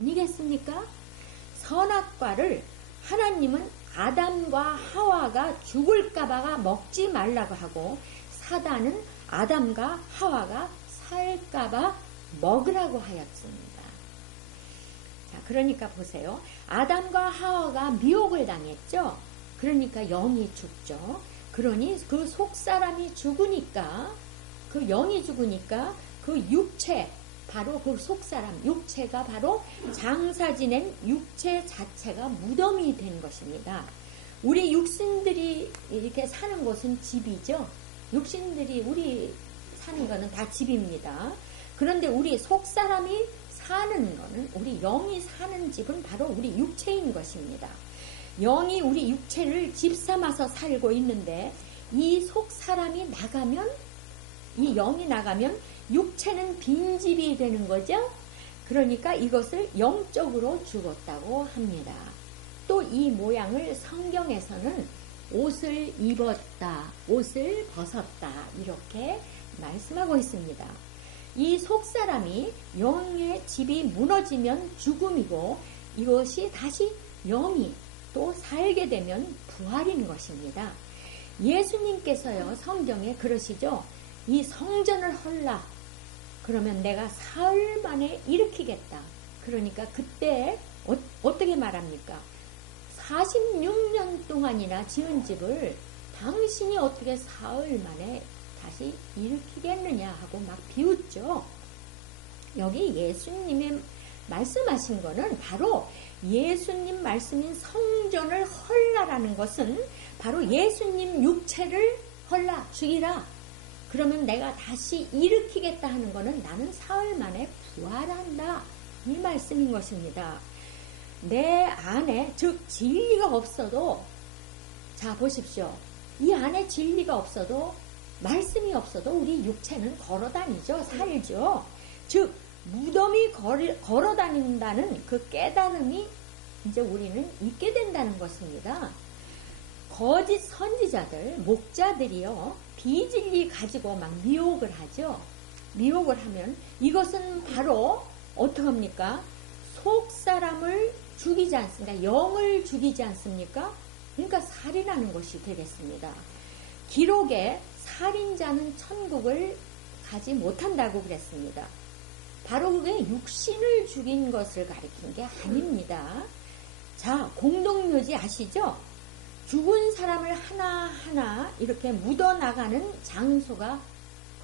아니겠습니까? 선악과를 하나님은 아담과 하와가 죽을까봐가 먹지 말라고 하고, 사단은 아담과 하와가 살까봐 먹으라고 하였습니다. 자, 그러니까 보세요. 아담과 하와가 미혹을 당했죠. 그러니까 영이 죽죠. 그러니 그 속사람이 죽으니까, 그 영이 죽으니까 그 육체, 바로 그 속사람, 육체가 바로 장사 지낸 육체 자체가 무덤이 된 것입니다. 우리 육신들이 이렇게 사는 곳은 집이죠. 육신들이 우리 사는 거는 다 집입니다. 그런데 우리 속사람이 사는 거는, 우리 영이 사는 집은 바로 우리 육체인 것입니다. 영이 우리 육체를 집 삼아서 살고 있는데, 이 속사람이 나가면, 이 영이 나가면 육체는 빈집이 되는 거죠. 그러니까 이것을 영적으로 죽었다고 합니다. 또 이 모양을 성경에서는 옷을 입었다, 옷을 벗었다, 이렇게 말씀하고 있습니다. 이 속사람이 영의 집이 무너지면 죽음이고, 이것이 다시 영이 또 살게 되면 부활인 것입니다. 예수님께서요, 성경에 그러시죠. 이 성전을 헐라. 그러면 내가 사흘 만에 일으키겠다. 그러니까 그때 어떻게 말합니까? 46년 동안이나 지은 집을 당신이 어떻게 사흘 만에 다시 일으키겠느냐 하고 막 비웃죠. 여기 예수님이 말씀하신 거는 바로 예수님 말씀인 성전을 헐라라는 것은 바로 예수님 육체를 헐라, 죽이라. 그러면 내가 다시 일으키겠다 하는 거는 나는 사흘 만에 부활한다, 이 말씀인 것입니다. 내 안에, 즉 진리가 없어도, 자 보십시오. 이 안에 진리가 없어도, 말씀이 없어도 우리 육체는 걸어다니죠. 살죠. 즉 무덤이 걸어다닌다는 그 깨달음이 이제 우리는 있게 된다는 것입니다. 거짓 선지자들, 목자들이요, 비진리 가지고 막 미혹을 하죠. 미혹을 하면 이것은 바로 어떻게 합니까? 속 사람을 죽이지 않습니까? 영을 죽이지 않습니까? 그러니까 살인하는 것이 되겠습니다. 기록에 살인자는 천국을 가지 못한다고 그랬습니다. 바로 그게 육신을 죽인 것을 가리킨 게 아닙니다. 자, 공동묘지 아시죠? 죽은 사람을 하나하나 이렇게 묻어나가는 장소가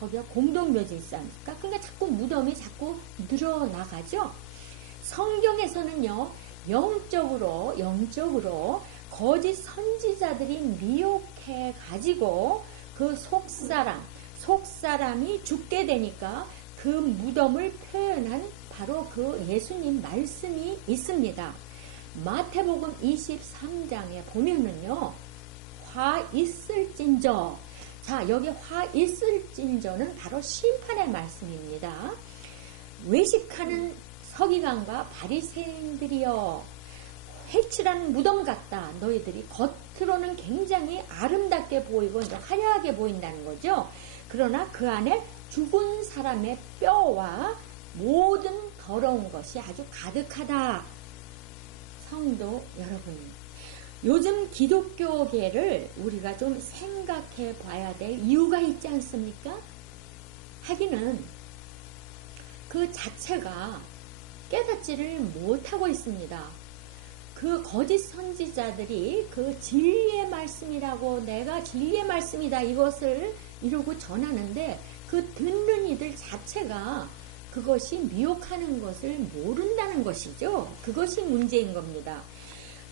거기가 공동묘지 있지 않습니까? 그러니까 자꾸 무덤이 자꾸 늘어나가죠. 성경에서는요, 영적으로 거짓 선지자들이 미혹해 가지고 그 속사람이 죽게 되니까 그 무덤을 표현한 바로 그 예수님 말씀이 있습니다. 마태복음 23장에 보면은요, 화 있을진저. 자, 여기 화 있을진저는 바로 심판의 말씀입니다. 외식하는 서기관과 바리새인들이여, 회칠한 무덤 같다. 너희들이 겉으로는 굉장히 아름답게 보이고 이제 화려하게 보인다는 거죠. 그러나 그 안에 죽은 사람의 뼈와 모든 더러운 것이 아주 가득하다. 성도 여러분, 요즘 기독교계를 우리가 좀 생각해 봐야 될 이유가 있지 않습니까? 하기는 그 자체가 깨닫지를 못하고 있습니다. 그 거짓 선지자들이 그 진리의 말씀이라고, 내가 진리의 말씀이다, 이것을 이러고 전하는데 그 듣는 이들 자체가 그것이 미혹하는 것을 모른다는 것이죠. 그것이 문제인 겁니다.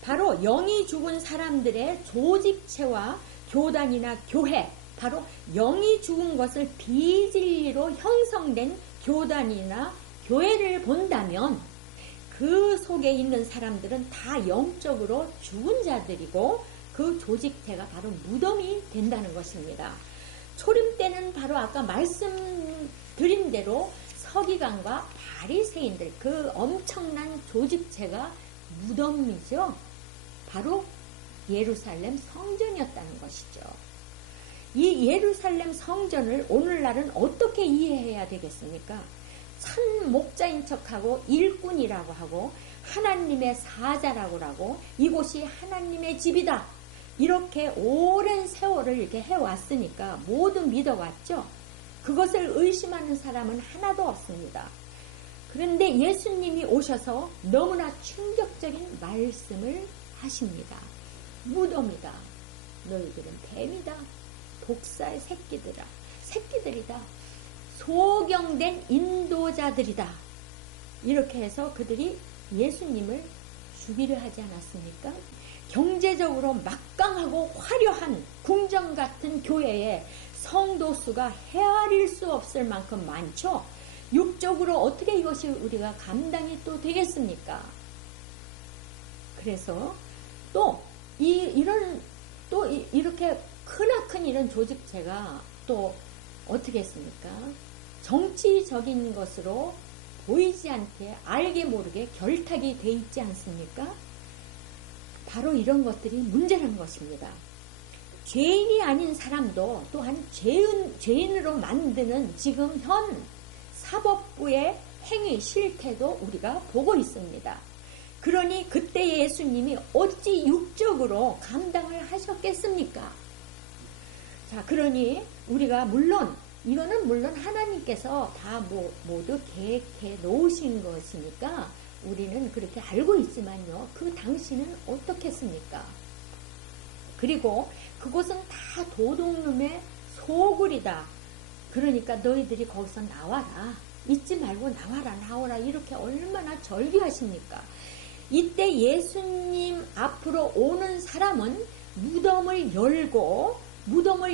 바로 영이 죽은 사람들의 조직체와 교단이나 교회, 바로 영이 죽은 것을 비진리로 형성된 교단이나 교회를 본다면 그 속에 있는 사람들은 다 영적으로 죽은 자들이고 그 조직체가 바로 무덤이 된다는 것입니다. 초림 때는 바로 아까 말씀드린 대로 서기관과 바리새인들, 그 엄청난 조직체가 무덤이죠. 바로 예루살렘 성전이었다는 것이죠. 이 예루살렘 성전을 오늘날은 어떻게 이해해야 되겠습니까? 산 목자인 척하고 일꾼이라고 하고 하나님의 사자라고 하고 이곳이 하나님의 집이다. 이렇게 오랜 세월을 이렇게 해왔으니까 모두 믿어왔죠. 그것을 의심하는 사람은 하나도 없습니다. 그런데 예수님이 오셔서 너무나 충격적인 말씀을 하십니다. 무덤이다. 너희들은 뱀이다. 독사의 새끼들이다. 소경된 인도자들이다. 이렇게 해서 그들이 예수님을 죽이려 하지 않았습니까? 경제적으로 막강하고 화려한 궁전 같은 교회에 성도 수가 헤아릴 수 없을 만큼 많죠. 육적으로 어떻게 이것이 우리가 감당이 또 되겠습니까? 그래서 또 이렇게 크나큰 이런 조직체가 또 어떻게 했습니까? 정치적인 것으로 보이지 않게 알게 모르게 결탁이 돼 있지 않습니까? 바로 이런 것들이 문제라는 것입니다. 죄인이 아닌 사람도 또한 죄인으로 만드는 지금 현 사법부의 행위 실태도 우리가 보고 있습니다. 그러니 그때 예수님이 어찌 육적으로 감당을 하셨겠습니까? 자, 그러니 우리가 이거는 물론 하나님께서 다 모두 계획해 놓으신 것이니까 우리는 그렇게 알고 있지만요. 그 당시는 어떻겠습니까? 그리고 그곳은 다 도둑놈의 소굴이다. 그러니까 너희들이 거기서 나와라. 잊지 말고 나와라. 이렇게 얼마나 절규하십니까? 이때 예수님 앞으로 오는 사람은 무덤을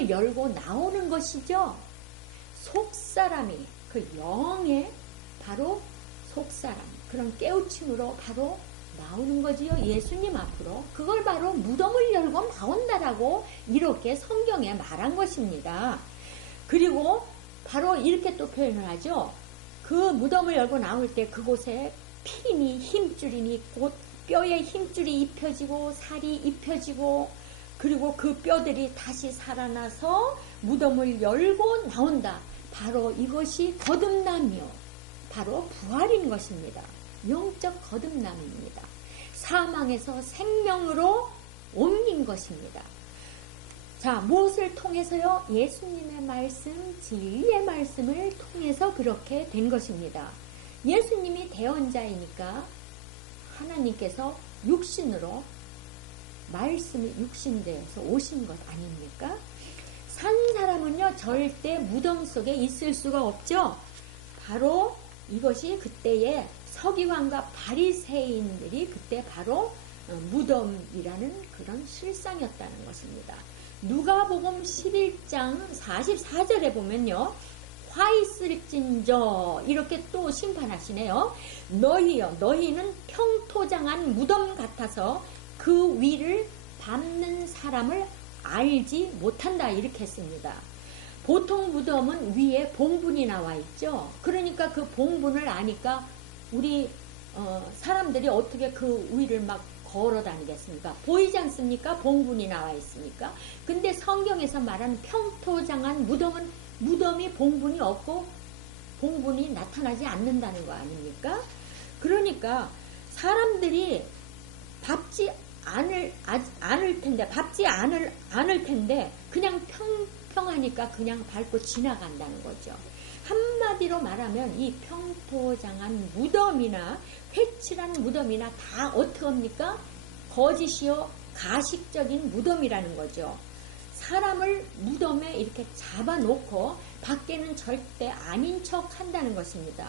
열고 나오는 것이죠. 속사람이 그 영의 바로 속사람 그런 깨우침으로 바로 나오는 거지요. 예수님 앞으로. 그걸 바로 무덤을 열고 나온다라고 이렇게 성경에 말한 것입니다. 그리고 바로 이렇게 또 표현을 하죠. 그 무덤을 열고 나올 때 그곳에 피니 힘줄이니 곧 뼈에 힘줄이 입혀지고 살이 입혀지고 그리고 그 뼈들이 다시 살아나서 무덤을 열고 나온다. 바로 이것이 거듭남이요. 바로 부활인 것입니다. 영적 거듭남입니다. 사망에서 생명으로 옮긴 것입니다. 자, 무엇을 통해서요? 예수님의 말씀, 진리의 말씀을 통해서 그렇게 된 것입니다. 예수님이 대언자이니까 하나님께서 육신으로 말씀이 육신되어서 오신 것 아닙니까? 산 사람은요 절대 무덤 속에 있을 수가 없죠. 바로 이것이 그때의 서기관과 바리새인들이 그때 바로 무덤이라는 그런 실상이었다는 것입니다. 누가복음 11장 44절에 보면요. 화 있을진저 이렇게 또 심판하시네요. 너희는 평토장한 무덤 같아서 그 위를 밟는 사람을 알지 못한다 이렇게 했습니다. 보통 무덤은 위에 봉분이 나와 있죠. 그러니까 그 봉분을 아니까 우리 사람들이 어떻게 그 위를 막 걸어 다니겠습니까? 보이지 않습니까? 봉분이 나와 있으니까. 근데 성경에서 말하는 평토장한 무덤은 무덤이 봉분이 없고 봉분이 나타나지 않는다는 거 아닙니까? 그러니까 사람들이 밟지 않을 텐데 그냥 평평하니까 그냥 밟고 지나간다는 거죠. 한마디로 말하면 이 평토장한 무덤이나 회칠한 무덤이나 다 어떻게 합니까? 거짓이요 가식적인 무덤이라는 거죠. 사람을 무덤에 이렇게 잡아놓고 밖에는 절대 아닌 척 한다는 것입니다.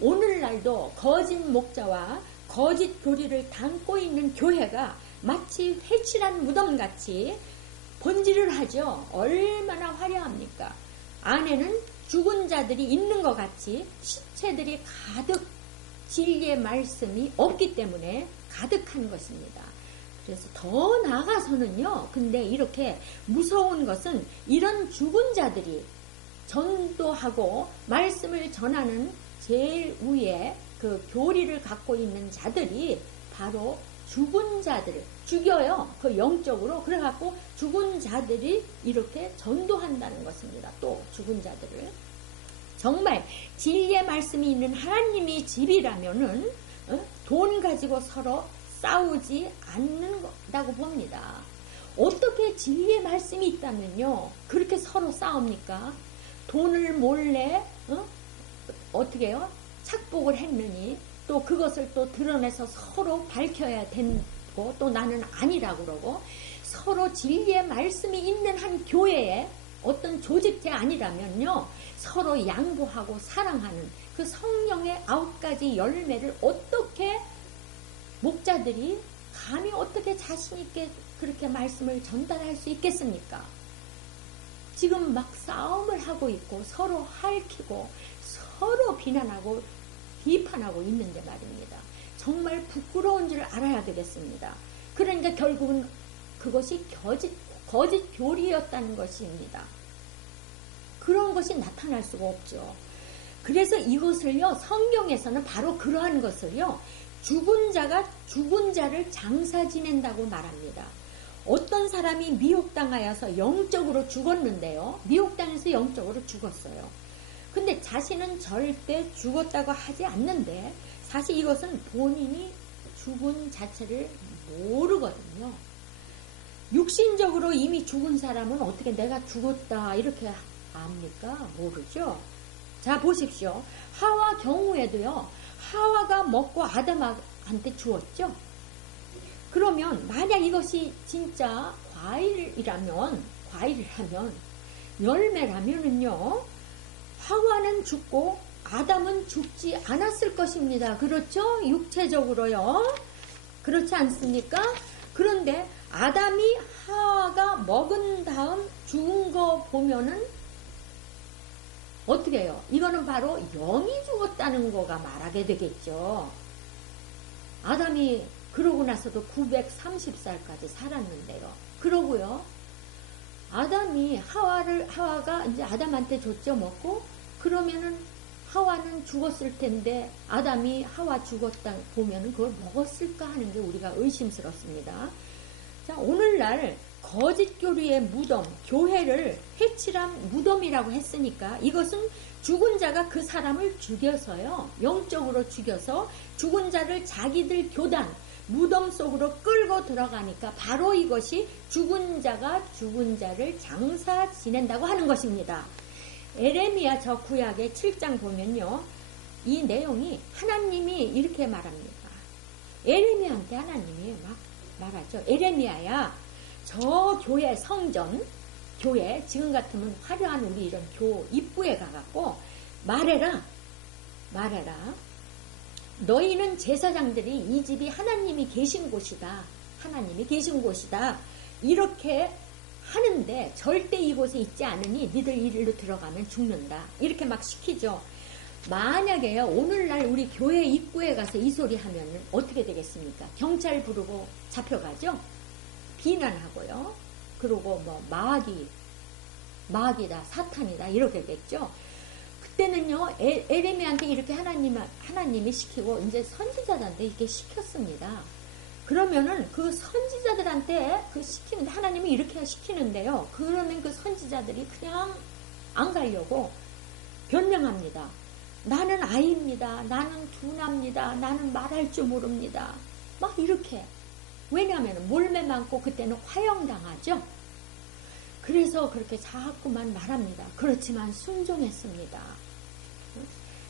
오늘날도 거짓 목자와 거짓 교리를 담고 있는 교회가 마치 회칠한 무덤같이 번지를 하죠. 얼마나 화려합니까? 안에는 죽은 자들이 있는 것 같이 시체들이 가득 진리의 말씀이 없기 때문에 가득한 것입니다. 그래서 더 나아가서는요. 근데 이렇게 무서운 것은 이런 죽은 자들이 전도하고 말씀을 전하는 제일 위에 그 교리를 갖고 있는 자들이 바로 죽은 자들을 죽여요. 그 영적으로. 그래갖고 죽은 자들이 이렇게 전도한다는 것입니다. 또 죽은 자들을. 정말 진리의 말씀이 있는 하나님이 집이라면은 돈 가지고 서로 싸우지 않는다고 봅니다. 어떻게 진리의 말씀이 있다면요 그렇게 서로 싸웁니까? 돈을 몰래 어떻게 해요? 착복을 했느니 또 그것을 또 드러내서 서로 밝혀야 되고 또 나는 아니라고 그러고 서로 진리의 말씀이 있는 한 교회에 어떤 조직체 아니라면요 서로 양보하고 사랑하는 그 성령의 9가지 열매를 어떻게 목자들이 감히 어떻게 자신있게 그렇게 말씀을 전달할 수 있겠습니까? 지금 막 싸움을 하고 있고 서로 핥히고 서로 비난하고 비판하고 있는데 말입니다. 정말 부끄러운 줄 알아야 되겠습니다. 그러니까 결국은 그것이 거짓 교리였다는 것입니다. 그런 것이 나타날 수가 없죠. 그래서 이것을요 성경에서는 바로 그러한 것을요 죽은 자가 죽은 자를 장사 지낸다고 말합니다. 어떤 사람이 미혹당하여서 영적으로 죽었는데요. 미혹당해서 영적으로 죽었어요. 근데 자신은 절대 죽었다고 하지 않는데 사실 이것은 본인이 죽은 자체를 모르거든요. 육신적으로 이미 죽은 사람은 어떻게 내가 죽었다 이렇게 압니까? 모르죠. 자 보십시오. 하와 경우에도요. 하와가 먹고 아담한테 주었죠. 그러면 만약 이것이 진짜 과일이라면 열매라면은요. 하와는 죽고 아담은 죽지 않았을 것입니다. 그렇죠? 육체적으로요. 그렇지 않습니까? 그런데 아담이 하와가 먹은 다음 죽은 거 보면은 어떻게 해요? 이거는 바로 영이 죽었다는 거가 말하게 되겠죠. 아담이 그러고 나서도 930살까지 살았는데요. 그러고요. 아담이 하와가 이제 아담한테 줬죠, 먹고. 그러면은 하와는 죽었을 텐데 아담이 하와 죽었다 보면은 그걸 먹었을까 하는 게 우리가 의심스럽습니다. 자, 오늘날 거짓 교리의 무덤, 교회를 해칠한 무덤이라고 했으니까 이것은 죽은 자가 그 사람을 죽여서요. 영적으로 죽여서 죽은 자를 자기들 교단, 무덤 속으로 끌고 들어가니까 바로 이것이 죽은 자가 죽은 자를 장사 지낸다고 하는 것입니다. 에레미야 저 구약의 7장 보면요. 이 내용이 하나님이 이렇게 말합니다. 에레미야한테 하나님이 막 말하죠. 에레미야야 저 교회 성전 교회 지금 같으면 화려한 우리 이런 교 입구에 가갖고 말해라 너희는 제사장들이 이 집이 하나님이 계신 곳이다 이렇게 하는데 절대 이곳에 있지 않으니 니들 이리로 들어가면 죽는다 이렇게 막 시키죠. 만약에요 오늘날 우리 교회 입구에 가서 이 소리 하면 어떻게 되겠습니까? 경찰 부르고 잡혀가죠. 비난하고요. 그리고 뭐 마귀다 사탄이다 이렇게겠죠. 그때는요 에레미야한테 이렇게 하나님이 시키고 이제 선지자들한테 이렇게 시켰습니다. 그러면은 그 선지자들한테 그 시키는데 하나님이 이렇게 시키는데요. 그러면 그 선지자들이 그냥 안 가려고 변명합니다. 나는 아이입니다. 나는 둔합니다. 나는 말할 줄 모릅니다. 막 이렇게. 왜냐하면 몰매 많고 그때는 화형당하죠. 그래서 그렇게 자꾸만 말합니다. 그렇지만 순종했습니다.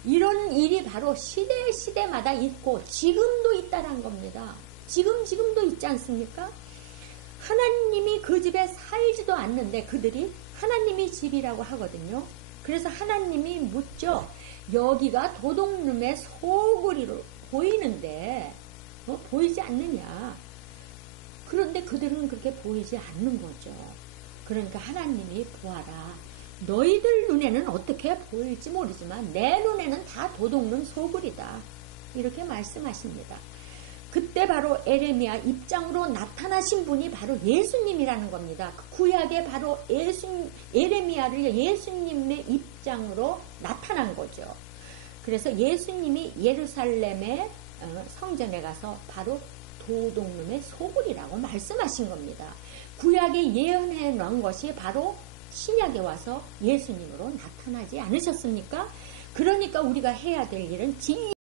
이런 일이 바로 시대마다 있고 지금도 있다는 겁니다. 지금도 있지 않습니까? 하나님이 그 집에 살지도 않는데 그들이 하나님이 집이라고 하거든요. 그래서 하나님이 묻죠. 여기가 도둑놈의 소굴이로 보이는데 보이지 않느냐. 그런데 그들은 그렇게 보이지 않는 거죠. 그러니까 하나님이 보아라. 너희들 눈에는 어떻게 보일지 모르지만 내 눈에는 다 도둑놈 소굴이다. 이렇게 말씀하십니다. 그때 바로 에레미야 입장으로 나타나신 분이 바로 예수님이라는 겁니다. 그 구약에 바로 에레미야를 예수님의 입장으로 나타난 거죠. 그래서 예수님이 예루살렘의 성전에 가서 바로 도둑놈의 소굴이라고 말씀하신 겁니다. 구약에 예언해 놓은 것이 바로 신약에 와서 예수님으로 나타나지 않으셨습니까? 그러니까 우리가 해야 될 일은 진리